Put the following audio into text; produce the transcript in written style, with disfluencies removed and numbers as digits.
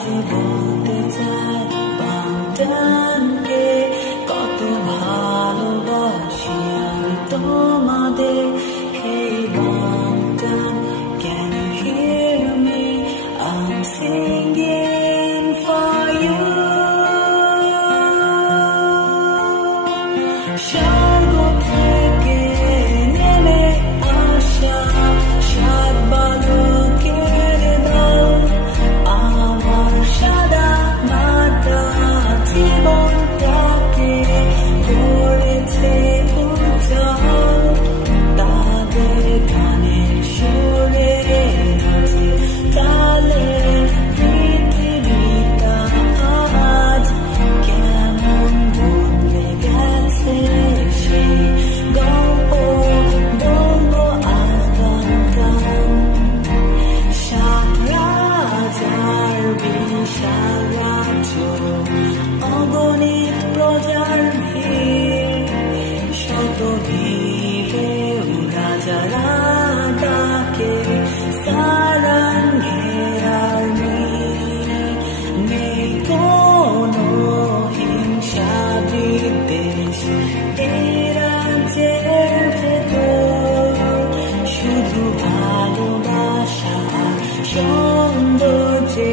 যে বলতে চাই বাগদানকে কত ভালোবাসি আমি তোমাদের। Hey Bangtan, can you hear me? I'm singing for you. স্বর্গ থেকে নেমে আসা সাত বালকের দল আমার সাদা মাটা জীবনটাকে করেছে উজ্জ্বল। তাদের গানের সুরে নাচে তালে পৃথিবীটা আজ কেমন বদলে গেছে সেই গল্প বলবো আজ গান। সাত রাজার বিশাল রাজ্য অগণিত প্রজার ভিড় শত ঢেউ রাজারা ডাকে সারাঙ্গের নেই কোনো হিংসা বিদ্বেষ এই রাজ্যের ভেতর শুধু ভালোবাসা সৌন্দর্যে